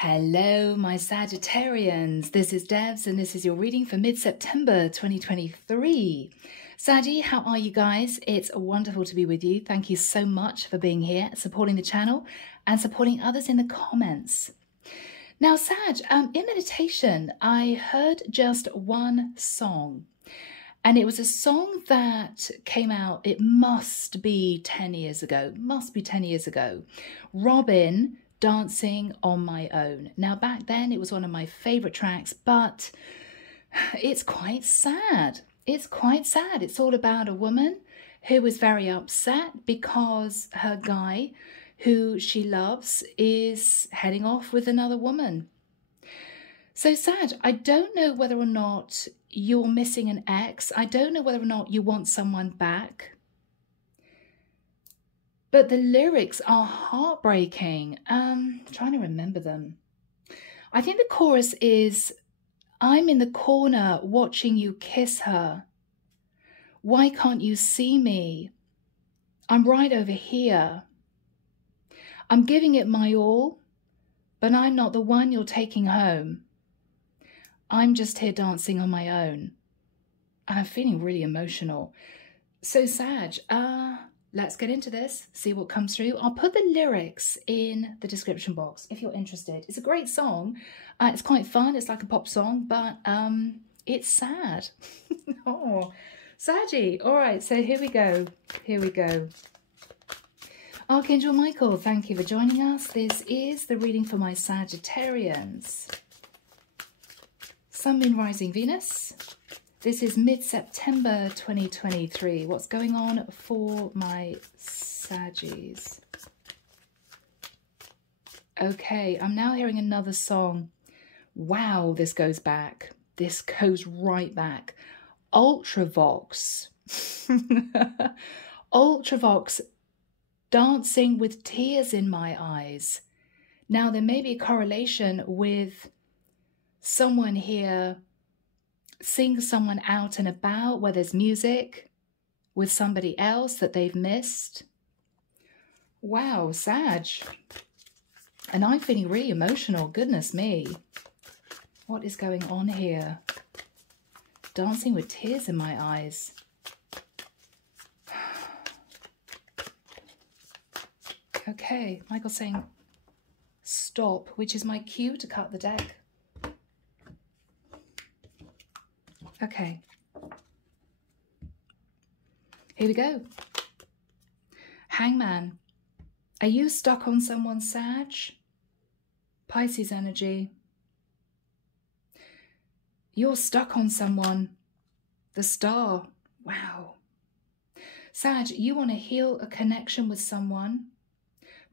Hello, my Sagittarians. This is Debs, and this is your reading for mid-September 2023. Saggy, how are you guys? It's wonderful to be with you. Thank you so much for being here, supporting the channel, and supporting others in the comments. Now, Sag, in meditation, I heard just one song, and it was a song that came out, it must be 10 years ago, Robyn, Dancing on My Own. Now, back then, it was one of my favourite tracks, but it's quite sad. It's quite sad. It's all about a woman who was very upset because her guy, who she loves, is heading off with another woman. So, Sag, I don't know whether or not you're missing an ex. I don't know whether or not you want someone back. But the lyrics are heartbreaking. Trying to remember them. I think the chorus is, I'm in the corner watching you kiss her. Why can't you see me? I'm right over here. I'm giving it my all, but I'm not the one you're taking home. I'm just here dancing on my own. And I'm feeling really emotional. So, Sag, let's get into this, see what comes through. I'll put the lyrics in the description box if you're interested. It's a great song. It's quite fun. It's like a pop song, but it's sad. Oh, Saggy. All right, so here we go. Here we go. Archangel Michael, thank you for joining us. This is the reading for my Sagittarians. Sun, Moon, Rising, Venus. This is mid-September 2023. What's going on for my Saggies? Okay, I'm now hearing another song. Wow, this goes back. This goes right back. Ultravox. Ultravox, Dancing with Tears in My Eyes. Now, there may be a correlation with someone here seeing someone out and about where there's music with somebody else that they've missed. Wow, Sag. And I'm feeling really emotional. Goodness me. What is going on here? Dancing with tears in my eyes. Okay, Michael's saying stop, which is my cue to cut the deck. Okay, here we go. Hangman, are you stuck on someone, Sag? Pisces energy. You're stuck on someone. The Star. Wow. Sag, you want to heal a connection with someone.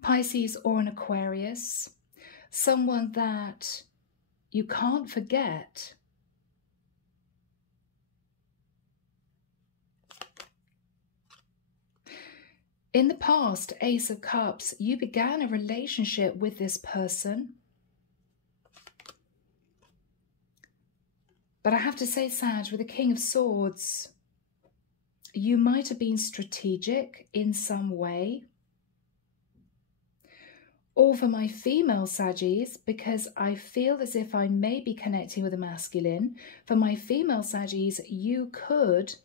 Pisces or an Aquarius. Someone that you can't forget. In the past, Ace of Cups, you began a relationship with this person. But I have to say, Sag, with the King of Swords, you might have been strategic in some way. Or for my female Saggies, because I feel as if I may be connecting with a masculine, for my female Saggies, you could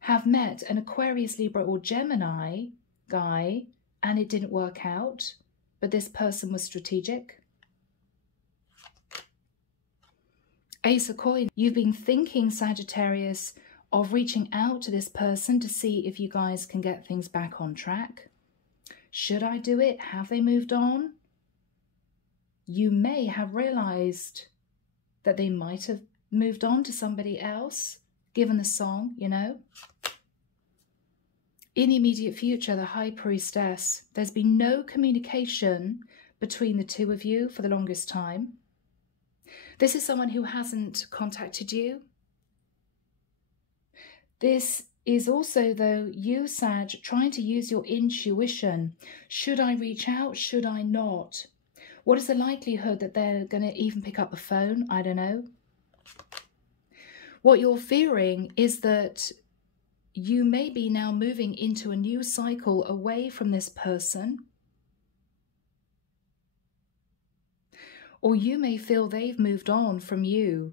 have met an Aquarius, Libra or Gemini guy and it didn't work out, but this person was strategic. Ace of Coins, you've been thinking, Sagittarius, of reaching out to this person to see if you guys can get things back on track. Should I do it? Have they moved on? You may have realized that they might have moved on to somebody else, given the song, you know. In the immediate future, the High Priestess, there's been no communication between the two of you for the longest time. This is someone who hasn't contacted you. This is also, though, you, Sag, trying to use your intuition. Should I reach out? Should I not? What is the likelihood that they're going to even pick up the phone? I don't know. What you're fearing is that you may be now moving into a new cycle away from this person. Or you may feel they've moved on from you.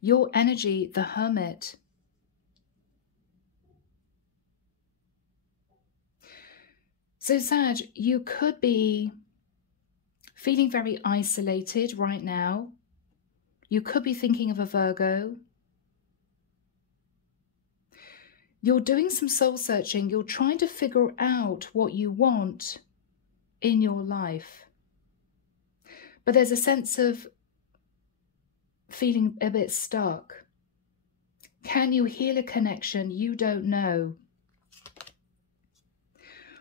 Your energy, the Hermit. So Sag, you could be feeling very isolated right now. You could be thinking of a Virgo. You're doing some soul searching. You're trying to figure out what you want in your life. But there's a sense of feeling a bit stuck. Can you heal a connection? You don't know.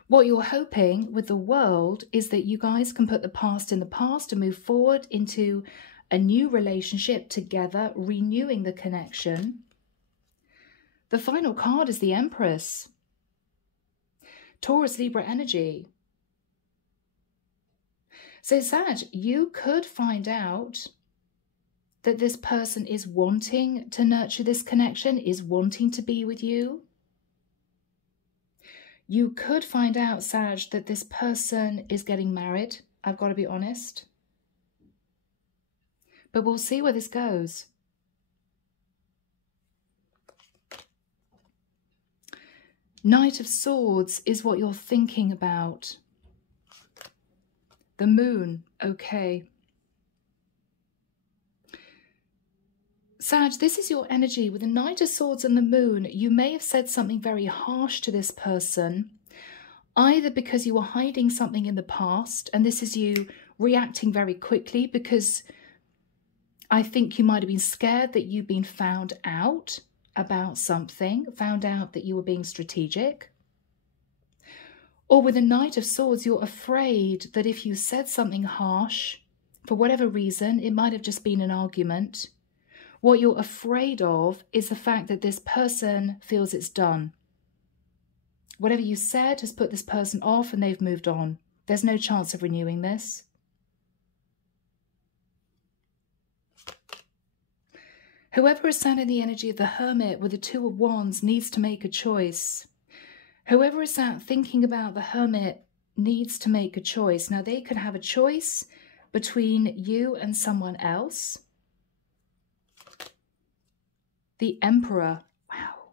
What you're hoping with the World is that you guys can put the past in the past and move forward into a new relationship together, renewing the connection. The final card is the Empress. Taurus, Libra energy. So Sag, you could find out that this person is wanting to nurture this connection, is wanting to be with you. You could find out, Sag, that this person is getting married. I've got to be honest. But we'll see where this goes. Knight of Swords is what you're thinking about. The Moon, okay. Sag, this is your energy. With the Knight of Swords and the Moon, you may have said something very harsh to this person, either because you were hiding something in the past, and this is you reacting very quickly because I think you might have been scared that you've been found out about something, found out that you were being strategic. Or with the Knight of Swords, you're afraid that if you said something harsh, for whatever reason, it might have just been an argument. What you're afraid of is the fact that this person feels it's done. Whatever you said has put this person off and they've moved on. There's no chance of renewing this. Whoever is sat in the energy of the Hermit with the Two of Wands needs to make a choice. Whoever is sat thinking about the Hermit needs to make a choice. Now, they could have a choice between you and someone else. The Emperor. Wow.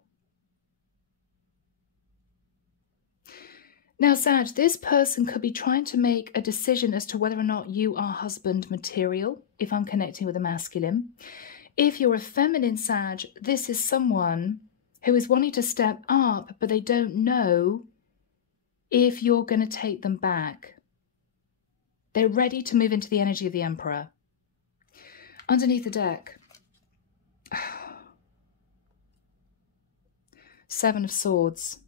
Now, Sag, this person could be trying to make a decision as to whether or not you are husband material, if I'm connecting with a masculine. If you're a feminine, Sag, this is someone who is wanting to step up, but they don't know if you're going to take them back. They're ready to move into the energy of the Emperor. Underneath the deck, Seven of Swords.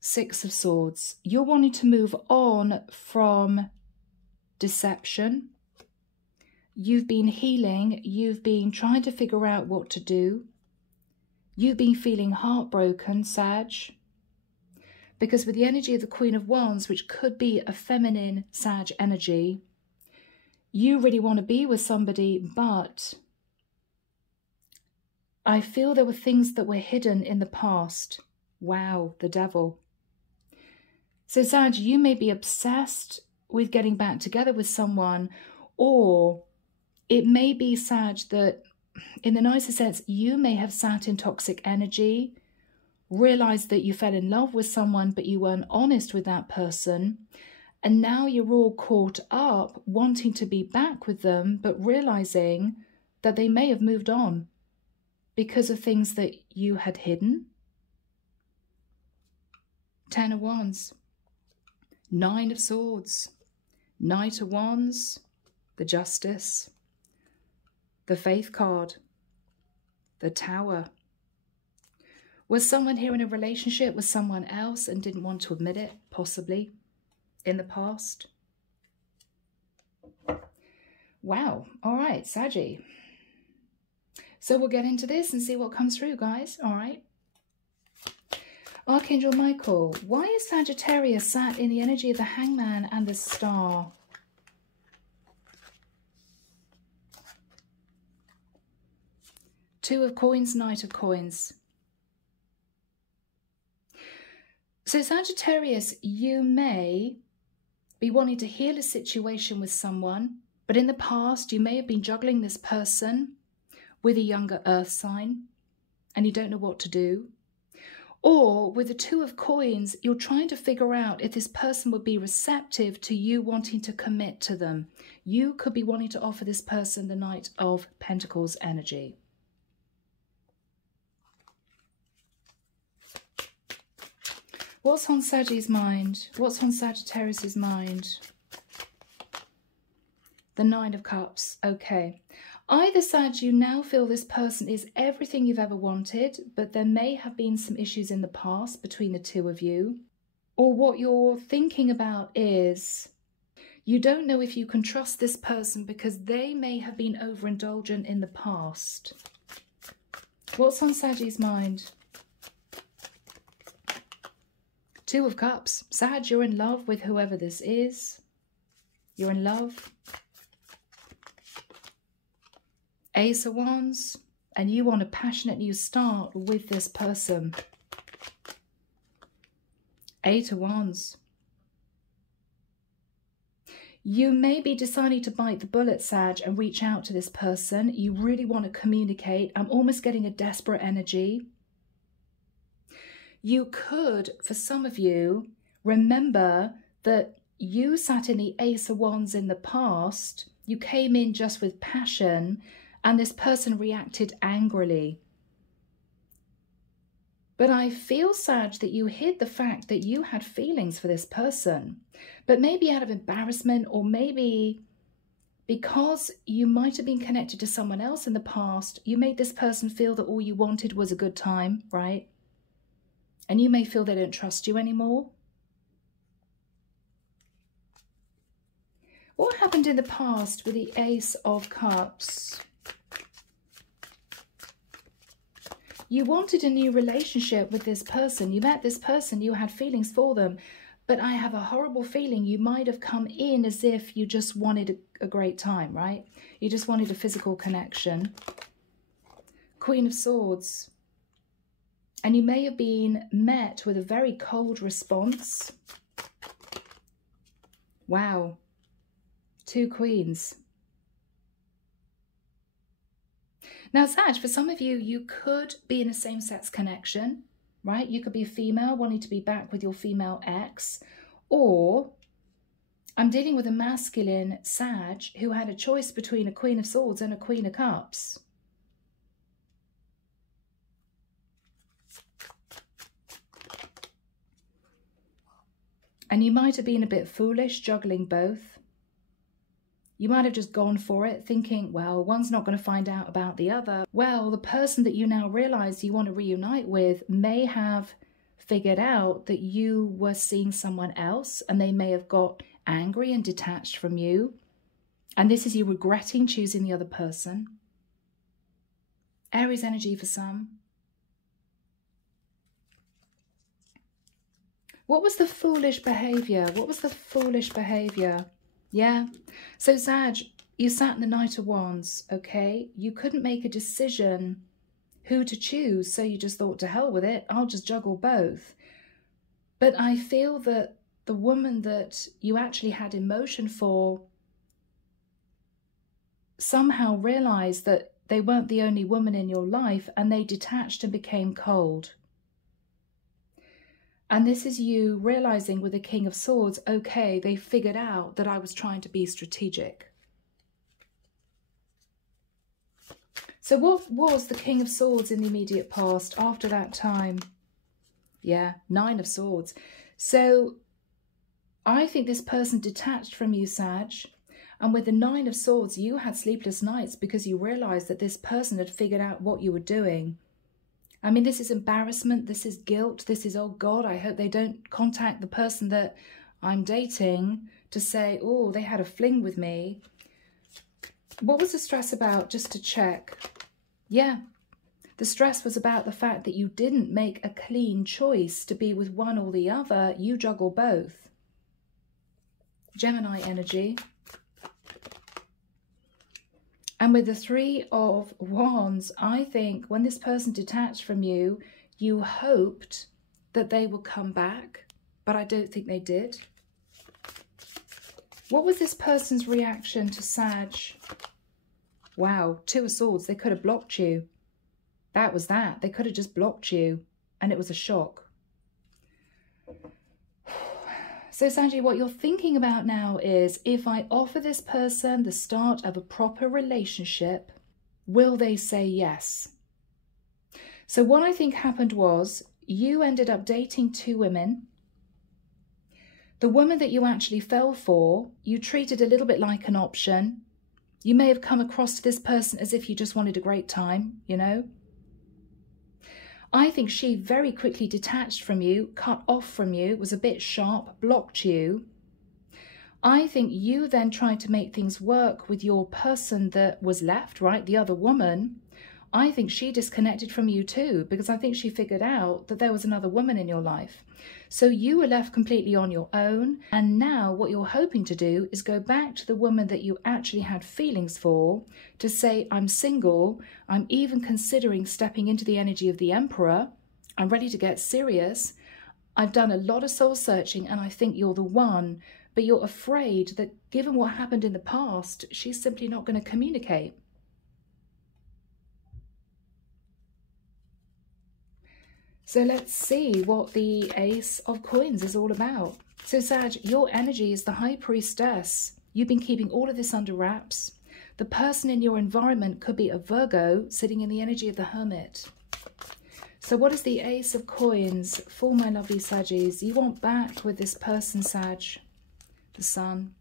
Six of Swords. You're wanting to move on from deception. You've been healing. You've been trying to figure out what to do. You've been feeling heartbroken, Sag. Because with the energy of the Queen of Wands, which could be a feminine Sag energy, you really want to be with somebody, but I feel there were things that were hidden in the past. Wow, the Devil. So Sag, you may be obsessed with getting back together with someone, or it may be, Sag, that in the nicest sense, you may have sat in toxic energy, realized that you fell in love with someone, but you weren't honest with that person. And now you're all caught up wanting to be back with them, but realizing that they may have moved on because of things that you had hidden. Ten of Wands. Nine of Swords. Knight of Wands. The Justice. The Faith card. The Tower. Was someone here in a relationship with someone else and didn't want to admit it, possibly, in the past? Wow. All right, Saggy. So we'll get into this and see what comes through, guys. All right. Archangel Michael, why is Sagittarius sat in the energy of the Hangman and the Star? Two of Coins, Knight of Coins. So Sagittarius, you may be wanting to heal a situation with someone, but in the past you may have been juggling this person with a younger earth sign and you don't know what to do. Or with the Two of Coins, you're trying to figure out if this person would be receptive to you wanting to commit to them. You could be wanting to offer this person the Knight of Pentacles energy. What's on Sagi's mind? What's on Sagittarius's mind? The Nine of Cups. Okay. Either, Sag, you now feel this person is everything you've ever wanted, but there may have been some issues in the past between the two of you. Or what you're thinking about is you don't know if you can trust this person because they may have been overindulgent in the past. What's on Sagi's mind? Two of Cups. Sag, you're in love with whoever this is. You're in love. Ace of Wands, and you want a passionate new start with this person. Eight of Wands. You may be deciding to bite the bullet, Sag, and reach out to this person. You really want to communicate. I'm almost getting a desperate energy. You could, for some of you, remember that you sat in the Ace of Wands in the past. You came in just with passion, and this person reacted angrily. But I feel, Sag, that you hid the fact that you had feelings for this person. But maybe out of embarrassment, or maybe because you might have been connected to someone else in the past, you made this person feel that all you wanted was a good time, right? And you may feel they don't trust you anymore. What happened in the past with the Ace of Cups? You wanted a new relationship with this person. You met this person, you had feelings for them, but I have a horrible feeling you might have come in as if you just wanted a great time, right? You just wanted a physical connection. Queen of Swords. And you may have been met with a very cold response. Wow. Two Queens. Now, Sag, for some of you, you could be in a same-sex connection, right? You could be a female wanting to be back with your female ex, or I'm dealing with a masculine Sag who had a choice between a Queen of Swords and a Queen of Cups. And you might have been a bit foolish juggling both. You might have just gone for it thinking, well, one's not going to find out about the other. Well, the person that you now realize you want to reunite with may have figured out that you were seeing someone else, and they may have got angry and detached from you. And this is you regretting choosing the other person. Aries energy for some. What was the foolish behavior? What was the foolish behavior? Yeah. So, Sag, you sat in the Knight of Wands, okay? You couldn't make a decision who to choose, so you just thought, to hell with it, I'll just juggle both. But I feel that the woman that you actually had emotion for somehow realized that they weren't the only woman in your life, and they detached and became cold. And this is you realizing with the King of Swords, okay, they figured out that I was trying to be strategic. So what was the King of Swords in the immediate past after that time? Yeah, Nine of Swords. So I think this person detached from you, Sag. And with the Nine of Swords, you had sleepless nights because you realized that this person had figured out what you were doing. I mean, this is embarrassment, this is guilt, this is, oh God, I hope they don't contact the person that I'm dating to say, oh, they had a fling with me. What was the stress about, just to check? Yeah, the stress was about the fact that you didn't make a clean choice to be with one or the other. You juggle both. Gemini energy. And with the Three of Wands, I think when this person detached from you, you hoped that they would come back, but I don't think they did. What was this person's reaction to Sag? Wow, Two of Swords. They could have blocked you. That was that. They could have just blocked you, and it was a shock. So, Saggy, what you're thinking about now is, if I offer this person the start of a proper relationship, will they say yes? So what I think happened was, you ended up dating two women. The woman that you actually fell for, you treated a little bit like an option. You may have come across to this person as if you just wanted a great time, you know. I think she very quickly detached from you, cut off from you, was a bit sharp, blocked you. I think you then tried to make things work with your person that was left, right, the other woman. I think she disconnected from you too, because I think she figured out that there was another woman in your life. So you were left completely on your own. And now what you're hoping to do is go back to the woman that you actually had feelings for, to say, I'm single. I'm even considering stepping into the energy of the Emperor. I'm ready to get serious. I've done a lot of soul searching and I think you're the one. But you're afraid that given what happened in the past, she's simply not going to communicate. So let's see what the Ace of Coins is all about. So Sag, your energy is the High Priestess. You've been keeping all of this under wraps. The person in your environment could be a Virgo sitting in the energy of the Hermit. So what is the Ace of Coins for my lovely Saggies? You want back with this person, Sag, the Sun.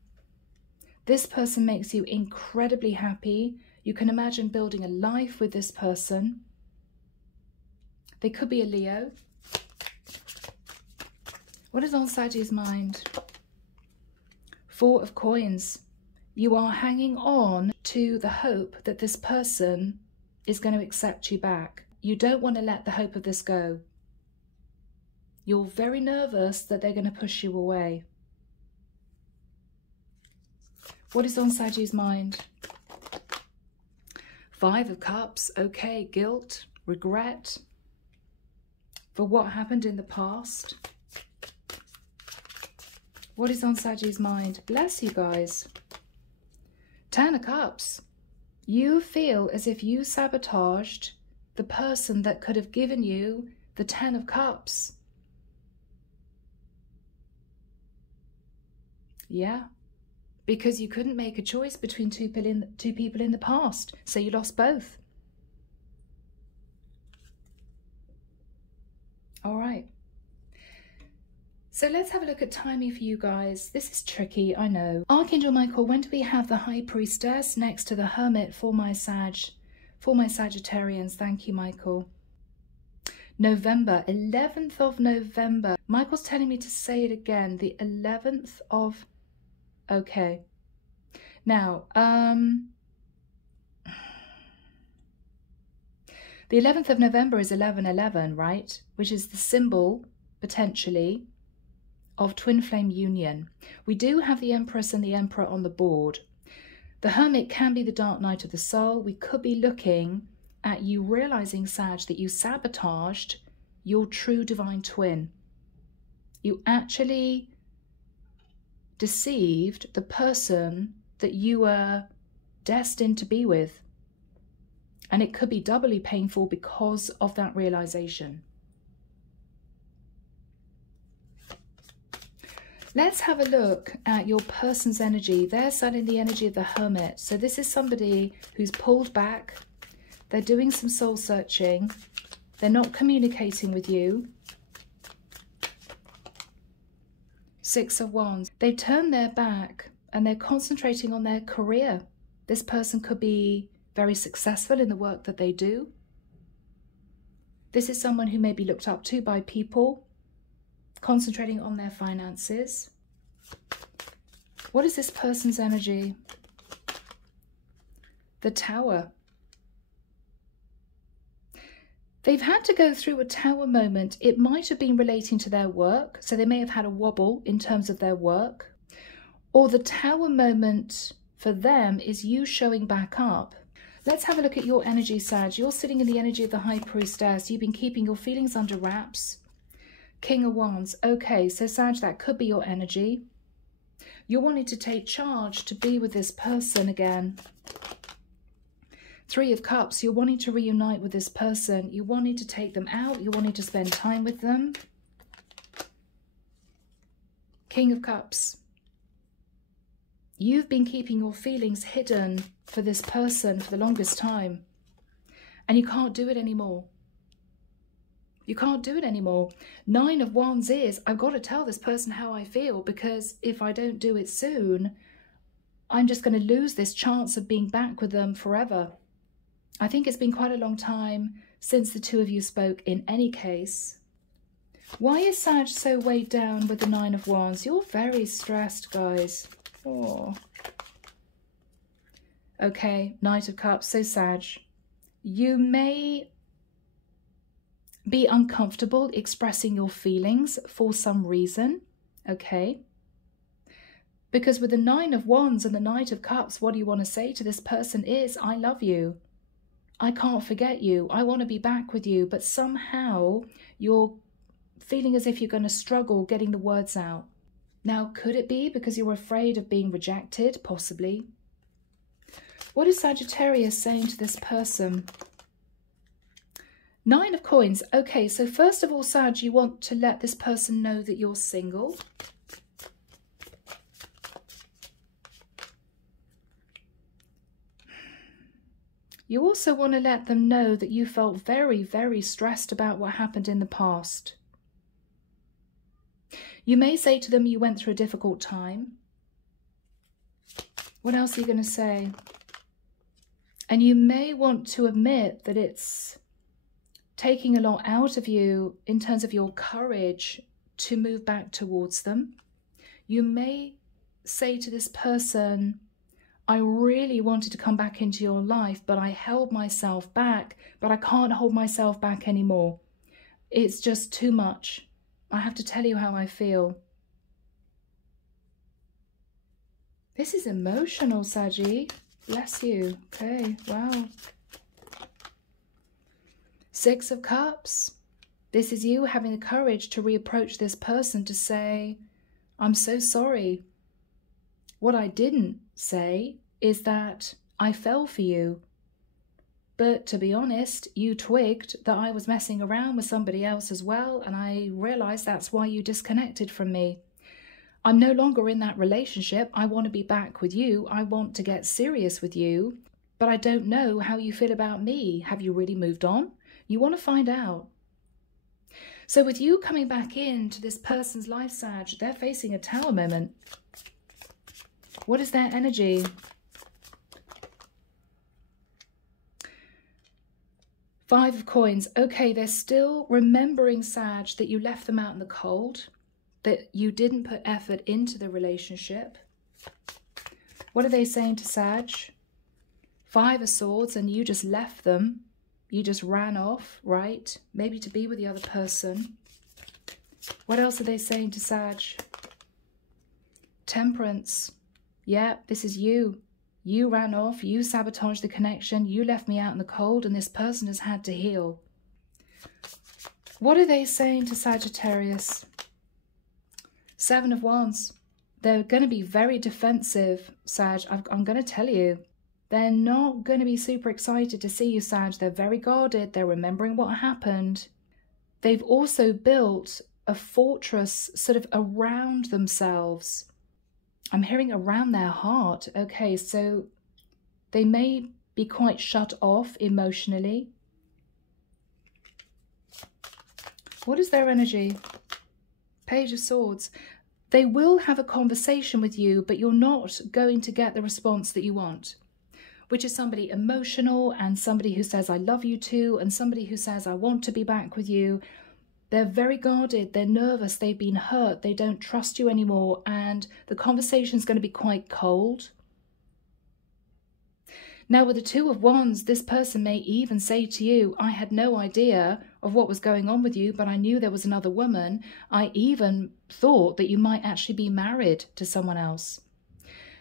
This person makes you incredibly happy. You can imagine building a life with this person. They could be a Leo. What is on Sagittarius' mind? Four of Coins. You are hanging on to the hope that this person is going to accept you back. You don't want to let the hope of this go. You're very nervous that they're going to push you away. What is on Sagittarius' mind? Five of Cups. Okay, guilt, regret for what happened in the past. What is on Sagittarius' mind? Bless you guys. Ten of Cups. You feel as if you sabotaged the person that could have given you the Ten of Cups. Yeah, because you couldn't make a choice between two people in the past, so you lost both. All right. So let's have a look at timing for you guys. This is tricky, I know. Archangel Michael, when do we have the High Priestess next to the Hermit for my Sagittarians? Thank you, Michael. November, 11th of November. Michael's telling me to say it again. The 11th of... Okay. Now, the 11th of November is 11/11, right? Which is the symbol, potentially, of twin flame union. We do have the Empress and the Emperor on the board. The Hermit can be the dark night of the soul. We could be looking at you realizing, Sag, that you sabotaged your true divine twin. You actually deceived the person that you were destined to be with. And it could be doubly painful because of that realization. Let's have a look at your person's energy. They're selling the energy of the Hermit. So this is somebody who's pulled back. They're doing some soul searching. They're not communicating with you. Six of Wands. They've turned their back and they're concentrating on their career. This person could be very successful in the work that they do. This is someone who may be looked up to by people, concentrating on their finances. What is this person's energy? The Tower. They've had to go through a Tower moment. It might have been relating to their work, so they may have had a wobble in terms of their work. Or the Tower moment for them is you showing back up. Let's have a look at your energy, Sag. You're sitting in the energy of the High Priestess. You've been keeping your feelings under wraps. King of Wands. Okay, so Sag, that could be your energy. You're wanting to take charge to be with this person again. Three of Cups. You're wanting to reunite with this person. You're wanting to take them out. You're wanting to spend time with them. King of Cups. You've been keeping your feelings hidden for this person for the longest time. And you can't do it anymore. You can't do it anymore. Nine of Wands is, I've got to tell this person how I feel, because if I don't do it soon, I'm just going to lose this chance of being back with them forever. I think it's been quite a long time since the two of you spoke in any case. Why is Sag so weighed down with the Nine of Wands? You're very stressed, guys. Oh. Okay, Knight of Cups. So Sag, you may be uncomfortable expressing your feelings for some reason, okay? Because with the Nine of Wands and the Knight of Cups, what do you want to say to this person is, I love you. I can't forget you. I want to be back with you. But somehow you're feeling as if you're going to struggle getting the words out. Now, could it be because you're afraid of being rejected? Possibly. What is Sagittarius saying to this person? Nine of Coins. Okay, so first of all, Sag, you want to let this person know that you're single. You also want to let them know that you felt very, very stressed about what happened in the past. You may say to them you went through a difficult time. What else are you going to say? And you may want to admit that it's taking a lot out of you in terms of your courage to move back towards them. You may say to this person, I really wanted to come back into your life, but I held myself back, but I can't hold myself back anymore. It's just too much. I have to tell you how I feel. This is emotional, Saggy. Bless you. Okay, wow. Six of Cups. This is you having the courage to reapproach this person to say, I'm so sorry. What I didn't say is that I fell for you. But to be honest, you twigged that I was messing around with somebody else as well, and I realized that's why you disconnected from me. I'm no longer in that relationship. I want to be back with you. I want to get serious with you, but I don't know how you feel about me. Have you really moved on? You want to find out. So with you coming back into this person's life, Sag, they're facing a tower moment. What is their energy? Five of Coins. Okay, they're still remembering, Sag, that you left them out in the cold, that you didn't put effort into the relationship. What are they saying to Sag? Five of Swords, and you just left them. You just ran off, right? Maybe to be with the other person. What else are they saying to Sag? Temperance. Yeah, this is you. You ran off, you sabotaged the connection, you left me out in the cold, and this person has had to heal. What are they saying to Sagittarius? Seven of Wands. They're going to be very defensive, Sag. I'm going to tell you. They're not going to be super excited to see you, Sag. They're very guarded. They're remembering what happened. They've also built a fortress sort of around themselves. I'm hearing around their heart. Okay, so they may be quite shut off emotionally. What is their energy? Page of Swords. They will have a conversation with you, but you're not going to get the response that you want, which is somebody emotional and somebody who says, I love you too, and somebody who says, I want to be back with you. They're very guarded, they're nervous, they've been hurt, they don't trust you anymore, and the conversation's going to be quite cold. Now with the Two of Wands, this person may even say to you, I had no idea of what was going on with you, but I knew there was another woman. I even thought that you might actually be married to someone else.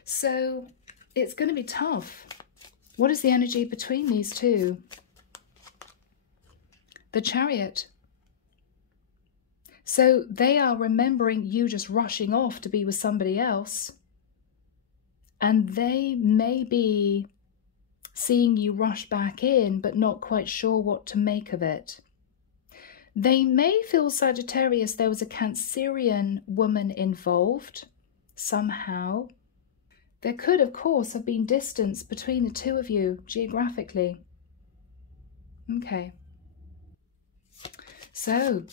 So it's going to be tough. What is the energy between these two? The Chariot. So they are remembering you just rushing off to be with somebody else. And they may be seeing you rush back in, but not quite sure what to make of it. They may feel, Sagittarius, there was a Cancerian woman involved somehow. There could, of course, have been distance between the two of you geographically. Okay. So,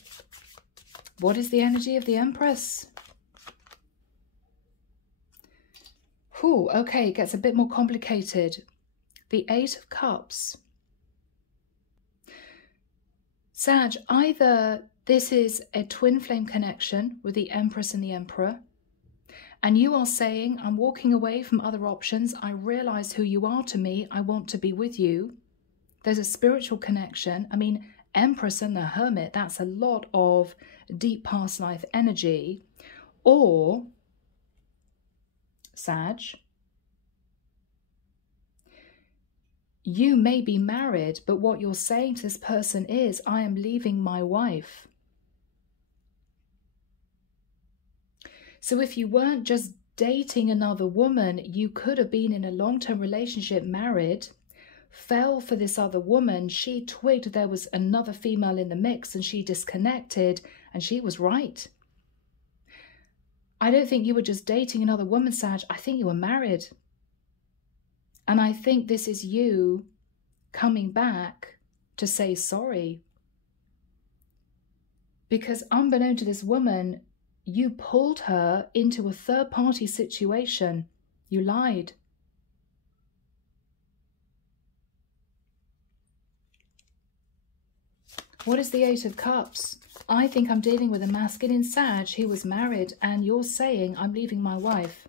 what is the energy of the Empress? Whew, okay, it gets a bit more complicated. The Eight of Cups. Sag, either this is a twin flame connection with the Empress and the Emperor, and you are saying, I'm walking away from other options. I realize who you are to me. I want to be with you. There's a spiritual connection. I mean, Empress and the Hermit, that's a lot of deep past life energy. Or, Sag, you may be married, but what you're saying to this person is, I am leaving my wife. So if you weren't just dating another woman, you could have been in a long-term relationship, married, fell for this other woman. She twigged there was another female in the mix and she disconnected, and she was right. I don't think you were just dating another woman, Sag. I think you were married. And I think this is you coming back to say sorry. Because unbeknown to this woman, you pulled her into a third-party situation. You lied. What is the Eight of Cups? I think I'm dealing with a masculine Sag who was married, and you're saying, I'm leaving my wife.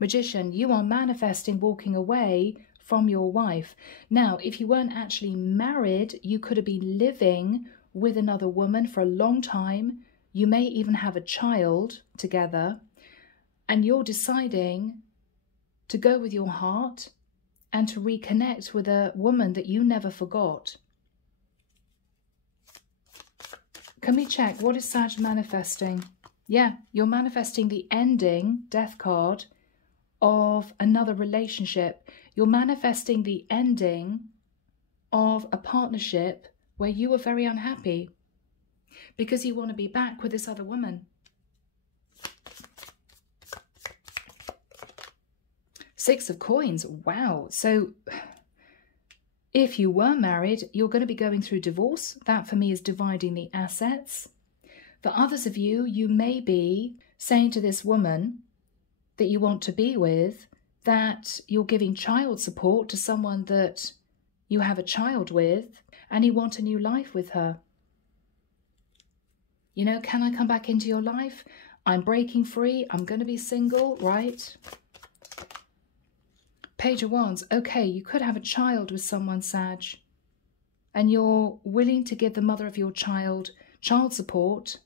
Magician, you are manifesting walking away from your wife. Now, if you weren't actually married, you could have been living with another woman for a long time. You may even have a child together, and you're deciding to go with your heart and to reconnect with a woman that you never forgot. Can we check? What is Sag manifesting? Yeah, you're manifesting the ending, Death card, of another relationship. You're manifesting the ending of a partnership where you were very unhappy because you want to be back with this other woman. Six of Coins. Wow. So if you were married, you're going to be going through divorce. That for me is dividing the assets. For others of you, you may be saying to this woman that you want to be with that you're giving child support to someone that you have a child with, and you want a new life with her. You know, can I come back into your life? I'm breaking free. I'm going to be single, right? Page of Wands. Okay, you could have a child with someone, Sag, and you're willing to give the mother of your child support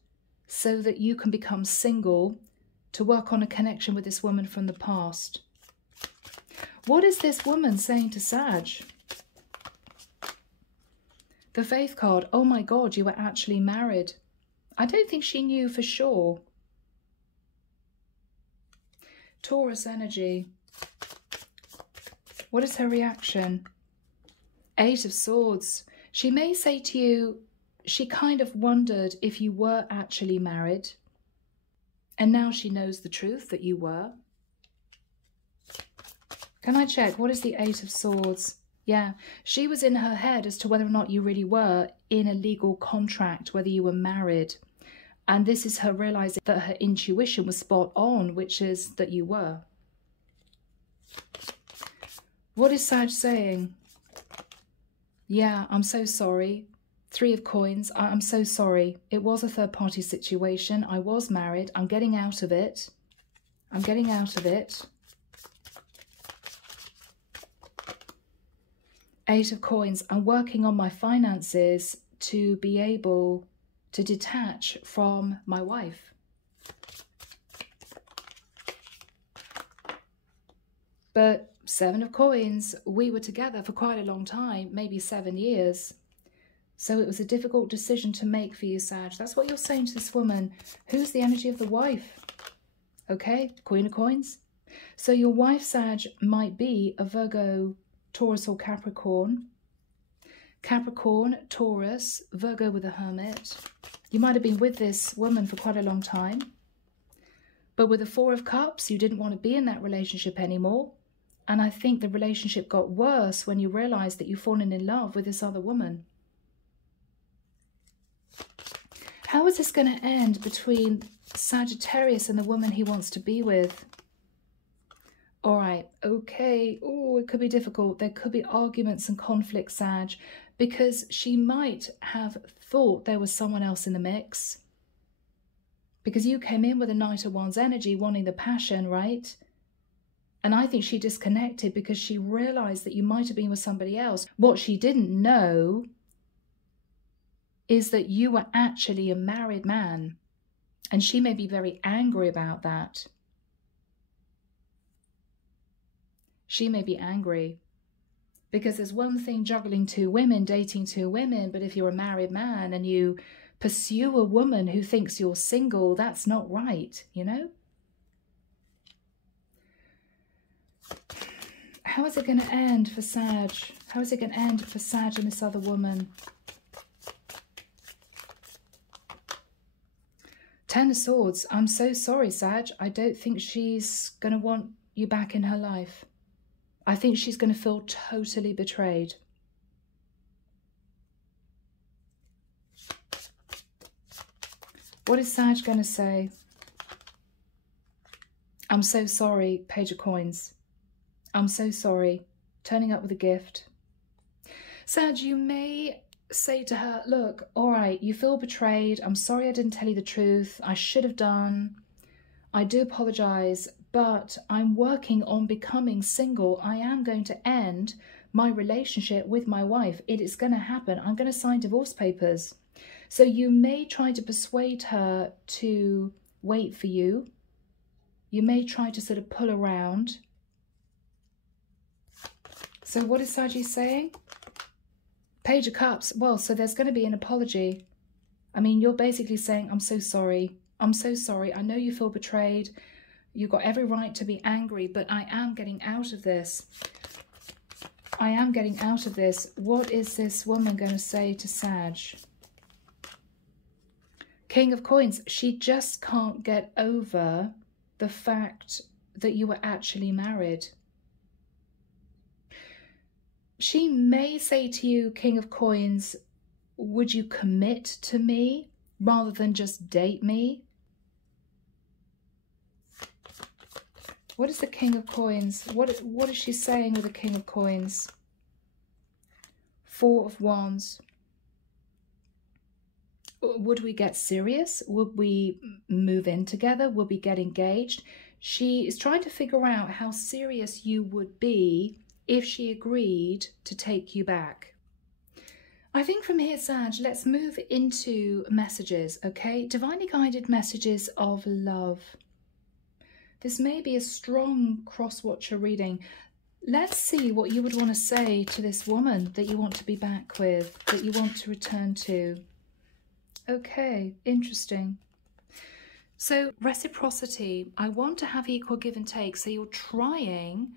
so that you can become single to work on a connection with this woman from the past. What is this woman saying to Sag? The Faith card. Oh my God, you were actually married. I don't think she knew for sure. Taurus energy. What is her reaction? Eight of Swords. She may say to you, she kind of wondered if you were actually married. And now she knows the truth that you were. Can I check? What is the Eight of Swords? Yeah, she was in her head as to whether or not you really were in a legal contract, whether you were married. And this is her realizing that her intuition was spot on, which is that you were. What is Sag saying? Yeah, I'm so sorry. Three of Coins. I'm so sorry. It was a third-party situation. I was married. I'm getting out of it. I'm getting out of it. Eight of Coins. I'm working on my finances to be able to detach from my wife. But Seven of Coins, we were together for quite a long time, maybe 7 years. So it was a difficult decision to make for you, Sag. That's what you're saying to this woman. Who's the energy of the wife? Okay, Queen of Coins. So your wife, Sag, might be a Virgo, Taurus or Capricorn. Capricorn, Taurus, Virgo with a Hermit. You might have been with this woman for quite a long time. But with the Four of Cups, you didn't want to be in that relationship anymore. And I think the relationship got worse when you realised that you've fallen in love with this other woman. How is this going to end between Sagittarius and the woman he wants to be with? All right, okay. Oh, it could be difficult. There could be arguments and conflicts, Sag, because she might have thought there was someone else in the mix. Because you came in with a Knight of Wands energy, wanting the passion, right? And I think she disconnected because she realised that you might have been with somebody else. What she didn't know is that you were actually a married man. And she may be very angry about that. She may be angry. Because there's one thing juggling two women, dating two women, but if you're a married man and you pursue a woman who thinks you're single, that's not right, you know? How is it going to end for Sag? How is it going to end for Sag and this other woman? Ten of Swords. I'm so sorry, Sag. I don't think she's going to want you back in her life. I think she's going to feel totally betrayed. What is Sag going to say? I'm so sorry, Page of Coins. I'm so sorry. Turning up with a gift. Sag, you may say to her, look, all right, you feel betrayed. I'm sorry I didn't tell you the truth. I should have done. I do apologise, but I'm working on becoming single. I am going to end my relationship with my wife. It is going to happen. I'm going to sign divorce papers. So you may try to persuade her to wait for you. You may try to sort of pull around. So what is Saggy saying? Page of Cups. Well, so there's going to be an apology. I mean, you're basically saying, I'm so sorry. I'm so sorry. I know you feel betrayed. You've got every right to be angry, but I am getting out of this. I am getting out of this. What is this woman going to say to Sag? King of Coins. She just can't get over the fact that you were actually married. She may say to you, King of Coins, would you commit to me rather than just date me? What is the King of Coins? What is she saying with the King of Coins? Four of Wands. Would we get serious? Would we move in together? Would we get engaged? She is trying to figure out how serious you would be if she agreed to take you back. I think from here, Sag, let's move into messages, okay? Divinely guided messages of love. This may be a strong cross-watcher reading. Let's see what you would want to say to this woman that you want to be back with, that you want to return to. Okay, interesting. So reciprocity. I want to have equal give and take. So you're trying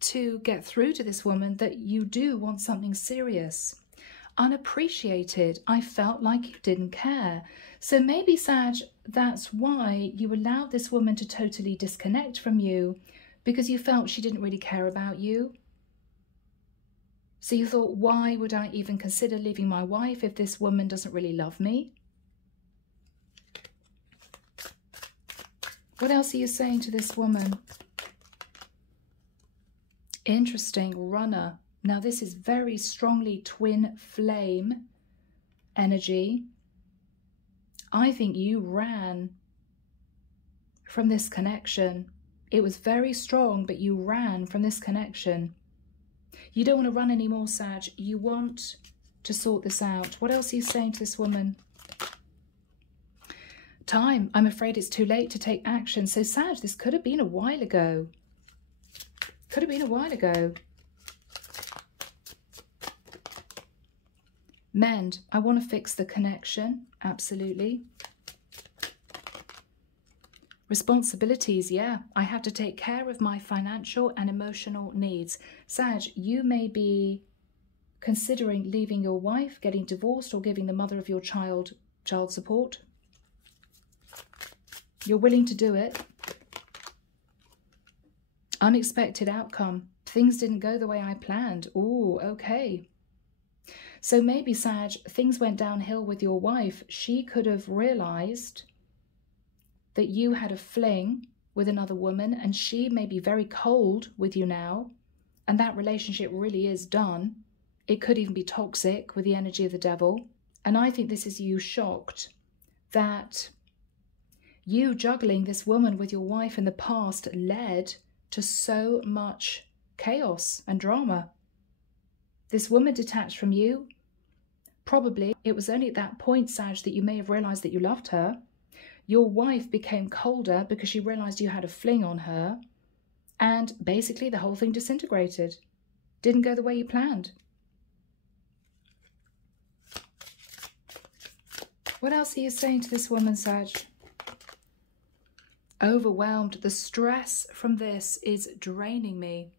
to get through to this woman that you do want something serious. Unappreciated. I felt like you didn't care. So maybe, Sag, that's why you allowed this woman to totally disconnect from you, because you felt she didn't really care about you. So you thought, why would I even consider leaving my wife if this woman doesn't really love me? What else are you saying to this woman? Interesting. Runner. Now this is very strongly twin flame energy. I think you ran from this connection. It was very strong, but you ran from this connection. You don't want to run anymore, Sag. You want to sort this out. What else are you saying to this woman? Time. I'm afraid it's too late to take action. So, Sag, this could have been a while ago. Could have been a while ago. Mend. I want to fix the connection. Absolutely. Responsibilities. Yeah, I have to take care of my financial and emotional needs. Sag, you may be considering leaving your wife, getting divorced, or giving the mother of your child support. You're willing to do it. Unexpected outcome. Things didn't go the way I planned. Oh, okay. So maybe, Sag, things went downhill with your wife. She could have realized that you had a fling with another woman, and she may be very cold with you now, and that relationship really is done. It could even be toxic with the energy of the devil. And I think this is you shocked that you juggling this woman with your wife in the past led to so much chaos and drama. This woman detached from you. Probably it was only at that point, Sag, that you may have realized that you loved her. Your wife became colder because she realized you had a fling on her. And basically the whole thing disintegrated. Didn't go the way you planned. What else are you saying to this woman, Sag? Overwhelmed. The stress from this is draining me.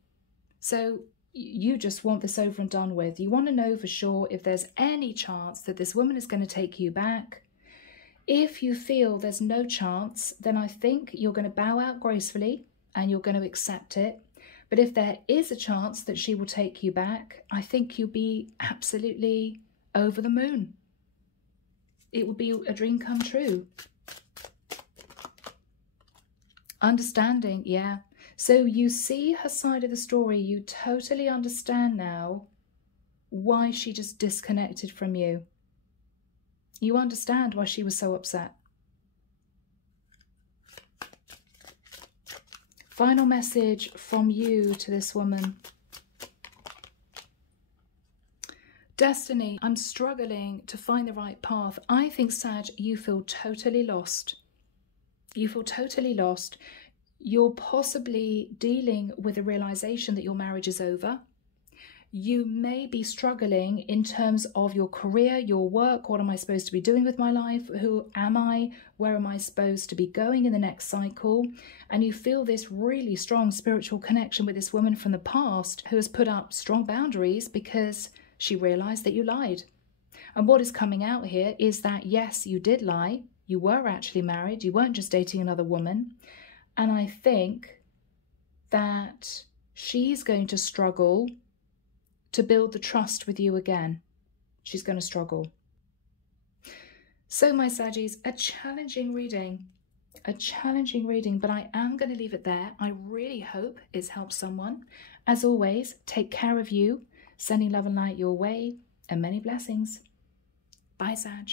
So you just want this over and done with. You want to know for sure if there's any chance that this woman is going to take you back. If you feel there's no chance, then I think you're going to bow out gracefully and you're going to accept it. But if there is a chance that she will take you back, I think you'll be absolutely over the moon. It will be a dream come true. Understanding, yeah. So you see her side of the story. You totally understand now why she just disconnected from you. You understand why she was so upset. Final message from you to this woman. Destiny, I'm struggling to find the right path. I think, Sag, you feel totally lost. You feel totally lost. You're possibly dealing with the realization that your marriage is over. You may be struggling in terms of your career, your work. What am I supposed to be doing with my life? Who am I? Where am I supposed to be going in the next cycle? And you feel this really strong spiritual connection with this woman from the past who has put up strong boundaries because she realized that you lied. And what is coming out here is that, yes, you did lie. You were actually married. You weren't just dating another woman. And I think that she's going to struggle to build the trust with you again. She's going to struggle. So, my Saggies, a challenging reading, but I am going to leave it there. I really hope it's helped someone. As always, take care of you, sending love and light your way, and many blessings. Bye, Sag.